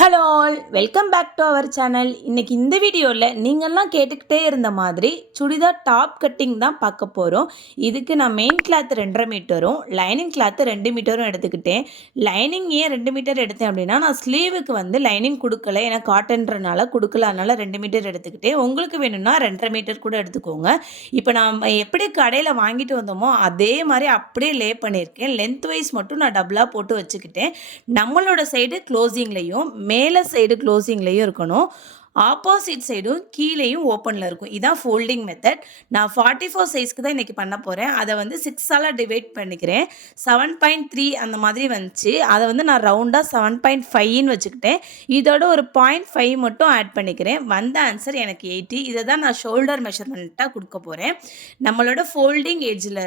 Hello all, welcome back to our channel. இன்றைக்கி இந்த வீடியோவில் நீங்கள்லாம் கேட்டுக்கிட்டே இருந்த மாதிரி சுடிதார் டாப் கட்டிங் தான் பார்க்க போகிறோம். இதுக்கு நான் மெயின் கிளாத் 2.5 மீட்டரும் லைனிங் கிளாத்து 2 மீட்டரும் எடுத்துக்கிட்டேன். லைனிங் ஏன் 2 மீட்டர் எடுத்தேன் அப்படின்னா, நான் ஸ்லீவுக்கு வந்து லைனிங் கொடுக்கல, ஏன்னா காட்டன்றனால கொடுக்கல, அதனால் 2 மீட்டர் எடுத்துக்கிட்டேன். உங்களுக்கு வேணும்னா 2.5 மீட்டர் கூட எடுத்துக்கோங்க. இப்போ நான் எப்படி கடையில் வாங்கிட்டு வந்தோமோ அதே மாதிரி அப்படியே லே பண்ணியிருக்கேன். லென்த் வைஸ் மட்டும் நான் டபுளாக போட்டு வச்சுக்கிட்டேன். நம்மளோட சைடு க்ளோசிங்லேயும் மேலே சைடு க்ளோசிங்லேயும் இருக்கணும். ஆப்போசிட் சைடும் கீழேயும் ஓப்பனில் இருக்கும். இதான் ஃபோல்டிங் மெத்தட். நான் 44 சைஸ்க்கு தான் இன்றைக்கி பண்ண போகிறேன். அதை வந்து 6ஆல் டிவைட் பண்ணிக்கிறேன். 7.3 அந்த மாதிரி வந்துச்சு. அதை வந்து நான் ரவுண்டாக 7.5ன்னு வச்சுக்கிட்டேன். இதோட ஒரு 0.5 மட்டும் ஆட் பண்ணிக்கிறேன். வந்த ஆன்சர் எனக்கு 80. இதை தான் நான் ஷோல்டர் மெஷர்மெண்ட்டாக கொடுக்க போகிறேன். நம்மளோட ஃபோல்டிங் எட்ஜில்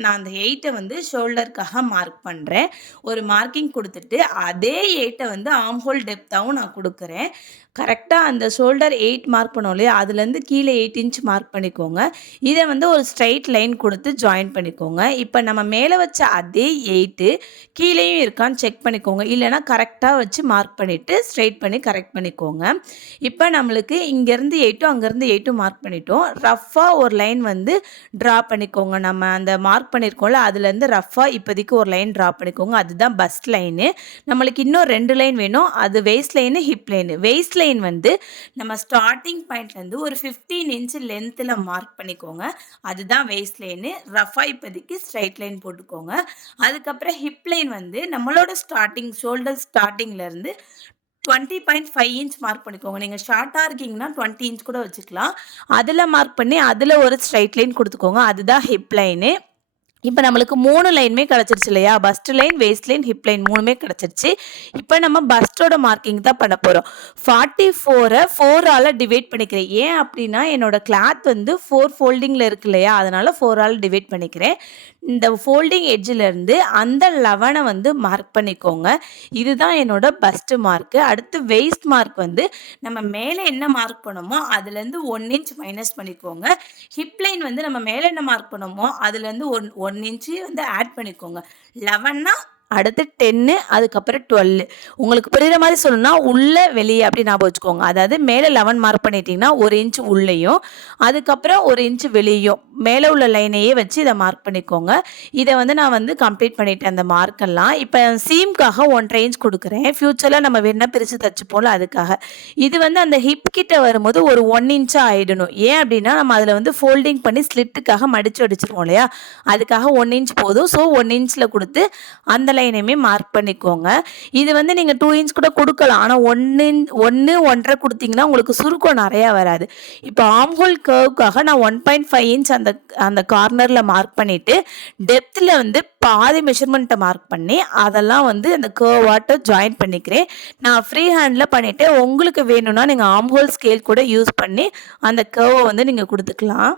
நான் அந்த 8 வந்து ஷோல்டருக்காக மார்க் பண்ணுறேன். ஒரு மார்க்கிங் கொடுத்துட்டு அதே 8 வந்து ஆர்ம் ஹோல் டெப்த்தாகவும் நான் கொடுக்குறேன். கரெக்டாக அந்த ஷோல்டர் 8 மார்க் பண்ணோம் இல்லையா, அதுலேருந்து கீழே 8 இன்ச் மார்க் பண்ணிக்கோங்க. இதை வந்து ஒரு ஸ்ட்ரைட் லைன் கொடுத்து ஜாயின் பண்ணிக்கோங்க. இப்போ நம்ம மேலே வச்ச அதே 8 கீழேயும் இருக்கான்னு செக் பண்ணிக்கோங்க. இல்லைனா கரெக்டாக வச்சு மார்க் பண்ணிவிட்டு ஸ்ட்ரைட் பண்ணி கரெக்ட் பண்ணிக்கோங்க. இப்போ நம்மளுக்கு இங்கேருந்து 8 அங்கேருந்து 8 மார்க் பண்ணிட்டோம். ரஃப்பாக ஒரு லைன் வந்து ட்ரா பண்ணிக்கோங்க. நம்ம அந்த மார்க் பண்ணியிருக்கோம்ல, அதுலேருந்து ரஃப்பாக இப்போதைக்கு ஒரு லைன் ட்ரா பண்ணிக்கோங்க. அதுதான் பஸ்ட் லைனு. நம்மளுக்கு இன்னும் 2 லைன் வேணும். அது waist line, hip line. Waist line வந்து நம்ம ஸ்டார்டிங் பாயிண்ட்லேருந்து ஒரு 15 இன்ச் லென்த்தில் மார்க் பண்ணிக்கோங்க. அதுதான் வெய்ஸ்ட் லைனு. ரஃபாக இப்போதைக்கு ஸ்ட்ரைட் லைன் போட்டுக்கோங்க. அதுக்கப்புறம் ஹிப் லைன் வந்து நம்மளோட ஸ்டார்டிங் ஷோல்டர் ஸ்டார்டிங்லேருந்து 20.5 இன்ச் மார்க் பண்ணிக்கோங்க. நீங்கள் ஷார்ட்டாக இருக்கீங்கன்னா 20 இன்ச் கூட வச்சுக்கலாம். அதில் மார்க் பண்ணி அதில் ஒரு ஸ்ட்ரைட் லைன் கொடுத்துக்கோங்க. அதுதான் ஹிப் லைனு. இப்போ நம்மளுக்கு 3 லைனுமே கிடச்சிருச்சு இல்லையா? First line, waist line, hip line 3மே கிடச்சிருச்சு. இப்போ நம்ம பஸ்ட்டோட மார்க்கிங் தான் பண்ண போகிறோம். 44 4ஆல் டிவைட் பண்ணிக்கிறேன். ஏன் அப்படின்னா, என்னோட கிளாத் வந்து 4 ஃபோல்டிங்கில் இருக்கு இல்லையா, அதனால் 4ஆல் டிவைட் பண்ணிக்கிறேன். இந்த ஃபோல்டிங் எட்ஜிலேருந்து அந்த 11 வந்து மார்க் பண்ணிக்கோங்க. இதுதான் என்னோட பஸ்ட்டு மார்க்கு. அடுத்து வெய்ஸ்ட் மார்க் வந்து நம்ம மேலே என்ன மார்க் பண்ணோமோ அதுலேருந்து 1 இன்ச் மைனஸ் பண்ணிக்கோங்க. ஹிப் லைன் வந்து நம்ம மேலே என்ன மார்க் பண்ணோமோ அதுலேருந்து 1 இன்ச்சு வந்து ஆட் பண்ணிக்கோங்க. 11னா அடுத்து 10, அதுக்கப்புறம் 12. உங்களுக்கு புரிகிற மாதிரி சொல்லணும்னா உள்ளே வெளியே அப்படி ஞாபகம் வச்சுக்கோங்க. அதாவது மேலே 11 மார்க் பண்ணிட்டீங்கன்னா 1 இன்ச்சு உள்ளேயும், அதுக்கப்புறம் 1 இன்ச்சு வெளியும் மேலே உள்ள லைனையே வச்சு இதை மார்க் பண்ணிக்கோங்க. இதை வந்து நான் வந்து கம்ப்ளீட் பண்ணிட்டேன் அந்த மார்க்கெல்லாம். இப்போ சீம்காக 1.5 இன்ச் கொடுக்குறேன். ஃப்யூச்சரில் நம்ம வேணால் பிரித்து தச்சுப்போம்ல, அதுக்காக. இது வந்து அந்த ஹிப் கிட்ட வரும்போது ஒரு 1 இன்ச்சாக ஆகிடணும். ஏன் அப்படின்னா, நம்ம அதில் வந்து ஃபோல்டிங் பண்ணி ஸ்லிட்டுக்காக மடித்து அடிச்சிருவோம் இல்லையா, அதுக்காக 1 இன்ச் போதும். ஸோ 1 இன்ச்சில் கொடுத்து அந்த லைனையுமே மார்க் பண்ணிக்கோங்க. இது வந்து நீங்கள் 2 இன்ச் கூட கொடுக்கலாம். ஆனால் 1 1.5 கொடுத்தீங்கன்னா உங்களுக்கு சுருக்கம் நிறையா வராது. இப்போ ஆம்ஹோல் கர்வுக்காக நான் 1.5 இன்ச் அந்த கார்னரில் மார்க் பண்ணிவிட்டு டெப்த்தில் வந்து பாதி மெஷர்மெண்ட்டை மார்க் பண்ணி அதெல்லாம் வந்து அந்த கர்வாட்டை ஜாயின் பண்ணிக்கிறேன். நான் ஃப்ரீ ஹேண்டில் பண்ணிவிட்டு, உங்களுக்கு வேணும்னா நீங்கள் ஆம்ஹோல் ஸ்கேல் கூட யூஸ் பண்ணி அந்த கர்வை வந்து நீங்கள் கொடுத்துக்கலாம்.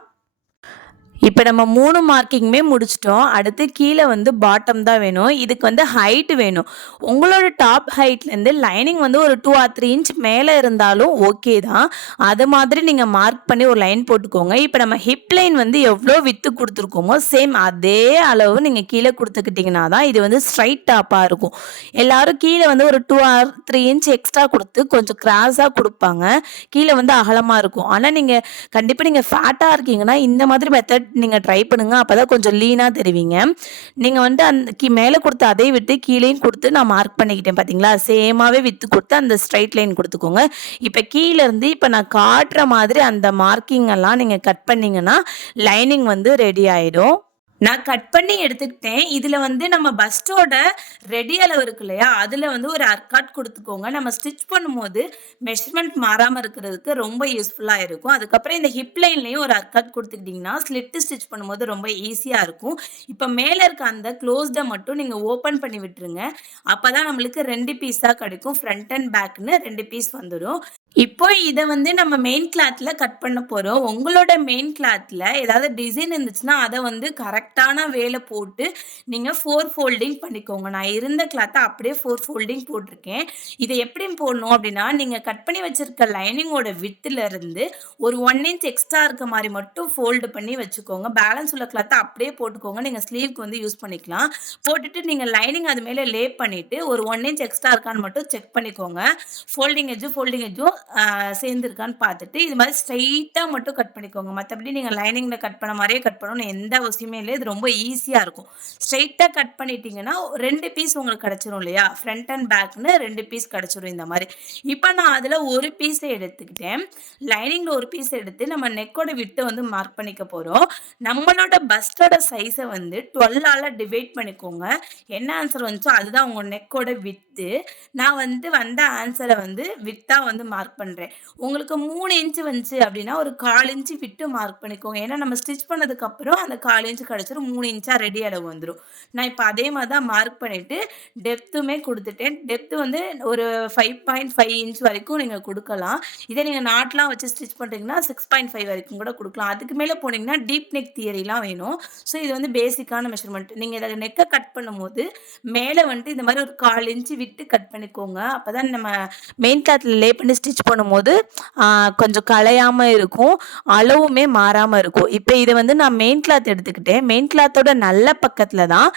இப்போ நம்ம 3 மார்க்கிங்குமே முடிச்சிட்டோம். அடுத்து கீழே வந்து பாட்டம் தான் வேணும். இதுக்கு வந்து ஹைட் வேணும். உங்களோட டாப் ஹைட்லேருந்து லைனிங் வந்து ஒரு 2 ஆர் 3 இன்ச் மேலே இருந்தாலும் ஓகே தான். அது மாதிரி நீங்கள் மார்க் பண்ணி ஒரு லைன் போட்டுக்கோங்க. இப்போ நம்ம ஹிப் லைன் வந்து எவ்வளோ வித்து கொடுத்துருக்கோமோ சேம் அதே அளவு நீங்கள் கீழே கொடுத்துக்கிட்டிங்கன்னா தான் இது வந்து ஸ்ட்ரைட் டாப்பாக இருக்கும். எல்லோரும் கீழே வந்து ஒரு 2 ஆர் 3 இன்ச் எக்ஸ்ட்ரா கொடுத்து கொஞ்சம் கிராஸாக கொடுப்பாங்க. கீழே வந்து அகலமாக இருக்கும். ஆனால் நீங்கள் கண்டிப்பாக நீங்கள் ஃபேட்டாக இருக்கீங்கன்னா இந்த மாதிரி மெத்தட் நீங்கள் ட்ரை பண்ணுங்க. அப்போ தான் கொஞ்சம் லீனாக தெரிவிங்க. நீங்கள் வந்து அந்த மேலே கொடுத்து அதை விட்டு கீழேயும் கொடுத்து நான் மார்க் பண்ணிக்கிட்டேன் பார்த்தீங்களா? சேமாகவே வித்து கொடுத்து அந்த ஸ்ட்ரைட் லைன் கொடுத்துக்கோங்க. இப்போ கீழேருந்து இப்போ நான் காட்டுற மாதிரி அந்த மார்க்கிங் எல்லாம் நீங்கள் கட் பண்ணிங்கன்னா லைனிங் வந்து ரெடி ஆகிடும். நான் கட் பண்ணி எடுத்துக்கிட்டேன். இதில் வந்து நம்ம பஸ்ட்டோட ரெடி அளவு இருக்கு இல்லையா, அதில் வந்து ஒரு அர்க்காட் கொடுத்துக்கோங்க. நம்ம ஸ்டிச் பண்ணும்போது மெஷர்மெண்ட் மாறாமல் இருக்கிறதுக்கு ரொம்ப யூஸ்ஃபுல்லாக இருக்கும். அதுக்கப்புறம் இந்த ஹிப் லைன்லேயும் ஒரு அர்க்காட் கொடுத்துக்கிட்டிங்கன்னா ஸ்லிட்டு ஸ்டிச் பண்ணும்போது ரொம்ப ஈஸியாக இருக்கும். இப்போ மேலே இருக்க அந்த க்ளோஸ்டை மட்டும் நீங்கள் ஓப்பன் பண்ணி விட்டுருங்க. அப்போ தான் நம்மளுக்கு 2 பீஸாக கிடைக்கும். ஃப்ரண்ட் அண்ட் பேக்னு 2 பீஸ் வந்துடும். இப்போ இத வந்து நம்ம மெயின் கிளாத்ல கட் பண்ண போறோம். உங்களோட மெயின் கிளாத்ல ஏதாவது டிசைன் இருந்துச்சுன்னா, அத வந்து கரெக்ட்டான வேல போட்டு நீங்க 4 ஃபோல்டிங் பண்ணிக்கோங்க. நான் இருந்த கிளாத்த அப்படியே 4 ஃபோல்டிங் போட்டுருக்கேன். இத எப்படி போடணும் அப்படின்னா, நீங்க கட் பண்ணி வச்சிருக்க லைனிங்கோட விட்த்ல இருந்து ஒரு 1 இன்ச் எக்ஸ்ட்ரா இருக்க மாரி மட்டும் ஃபோல்டு பண்ணி வச்சுக்கோங்க. பேலன்ஸ் உள்ள கிளாத்த அப்படியே போட்டுக்கோங்க. நீங்க ஸ்லீவ்க்கு வந்து யூஸ் பண்ணிக்கலாம். போட்டுட்டு நீங்க லைனிங் அது மேல லே பண்ணிட்டு, ஒரு 1 இன்ச் எக்ஸ்ட்ரா இருக்கான்னு மட்டும் செக் பண்ணிக்கோங்க. ஃபோல்டிங் எட்ஜும் சேர்ந்துருக்கான்னு பார்த்துட்டு, இது மாரி ஸ்ட்ரெயிட்டா மட்டும் கட் பண்ணிக்கோங்க. மத்தபடி நீங்க லைனிங்ல கட் பண்ண மாரியே கட் பண்ணணும்னு எந்த அவசியமே இல்ல. இது ரொம்ப ஈஸியா இருக்கும். ஸ்ட்ரெயிட்டா கட் பண்ணிட்டீங்கன்னா, 2 பீஸ் உங்களுக்கு கிடைச்சிரும் இல்லையா? ஃப்ரண்ட் அண்ட் பேக்ன்னு 2 பீஸ் கிடைச்சிரும் இந்த மாரி. இப்ப நான் அதுல 1 பீஸ எடுத்துக்கிட்டேன். லைனிங்ல 1 பீஸ் எடுத்து நம்ம நெக்கோட விட்த்த வந்து மார்க் பண்ணிக்க போறோம். நம்மளோட பஸ்டோட சைஸ வந்து 12ஆல டிவைட் பண்ணிக்கோங்க. என்ன ஆன்சர் வந்துச்சோ அதுதான் உங்க நெக்கோட விட்த்து. நான் வந்து வந்த ஆன்சர வந்து விட்டா வந்து மார்க் பண்றேன். உங்களுக்கு 3 இன்ச் வந்துச்சு அப்படின்னா, ஒரு 1/4 இன்ச் விட்டு மார்க் பண்ணிக்கோங்க. ஏன்னா நம்ம ஸ்டிச் பண்ணதுக்கப்புறம் அந்த 1/4 இன்ச் கிடைச்சிரும். 3 இன்ச்சா ரெடி அளவு வந்துரும். நான் இப்ப அதே மாரி தான் மார்க் பண்ணிட்டு, டெப்த்துமே குடுத்துட்டேன். டெப்த் வந்து ஒரு 5.5 இன்ச் வரைக்கும் நீங்க குடுக்கலாம். இதே நீங்க நாட்லாம் வச்சு ஸ்டிச் பண்றீங்கன்னா, 6.5 வரைக்கும் கூட குடுக்கலாம். அதுக்கு மேல போனீங்கன்னா, டீப் நெக் தியரிலாம் வேணும். ஸோ இது வந்து பேசிக்கான மெஷர்மென்ட். நீங்க இத நெக்க கட் பண்ணும்போது, மேல வந்துட்டு இந்த மாரி ஒரு 1/4 இன்ச் விட்டு கட் பண்ணிக்கோங்க. அப்பதான் நம்ம மெயின் கிளாத்ல லே பண்ணி ஸ்டிச் பண்ணும்போது கொஞ்சம் கலையாம இருக்கும். அளவுமே மாறாம இருக்கும். இப்ப இத வந்து நான் மெயின் கிளாத் எடுத்துக்கிட்டேன். மெயின் கிளாத்தோட நல்ல பக்கத்துல தான்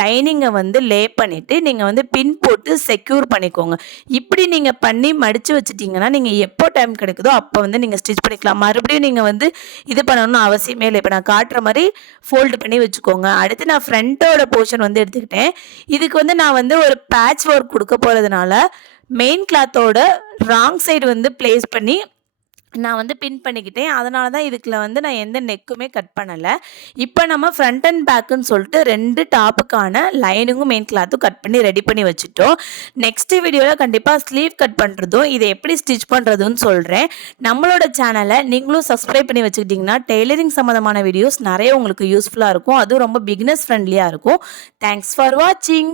லைனிங்க வந்து லே பண்ணிட்டு, நீங்க வந்து பின் போட்டு செக்யூர் பண்ணிக்கோங்க. இப்படி நீங்க பண்ணி மடிச்சு வச்சுட்டீங்கன்னா, நீங்க எப்போ டைம் கிடைக்குதோ அப்ப வந்து நீங்க ஸ்டிச் பண்ணிக்கலாம். மறுபடியும் நீங்க வந்து இது பண்ணணும்னு அவசியமே இல்ல. இப்ப நான் காட்டுற மாரி ஃபோல்டு பண்ணி வச்சுக்கோங்க. அடுத்து நான் ஃப்ரண்ட்டோட போர்ஷன் வந்து எடுத்துக்கிட்டேன். இதுக்கு வந்து நான் வந்து ஒரு பேட்ச் ஒர்க் குடுக்க போறதுனால, மெயின் கிளாத்தோட ராங் சைடு வந்து பிளேஸ் பண்ணி நான் வந்து பின் பண்ணிக்கிட்டேன். அதனால தான் இதுக்குள்ள வந்து நான் எந்த நெக்குமே கட் பண்ணல. இப்ப நம்ம ஃப்ரண்ட் அண்ட் பேக்குன்னு சொல்லிட்டு 2 டாப்புக்கான லைனிங்கும் மெயின் கிளாத்தும் கட் பண்ணி ரெடி பண்ணி வச்சுட்டோம். நெக்ஸ்ட் வீடியோல கண்டிப்பா ஸ்லீவ் கட் பண்றதும், இத எப்படி ஸ்டிச் பண்றதுன்னு சொல்றேன். நம்மளோட சேனல நீங்களும் சப்ஸ்கிரைப் பண்ணி வச்சுக்கிட்டீங்கன்னா, டெய்லரிங் சம்மந்தமான வீடியோஸ் நெறைய உங்களுக்கு யூஸ்ஃபுல்லா இருக்கும். அதுவும் ரொம்ப பிகினர்ஸ் ஃப்ரெண்ட்லியா இருக்கும். தேங்க்ஸ் ஃபார் வாட்சிங்.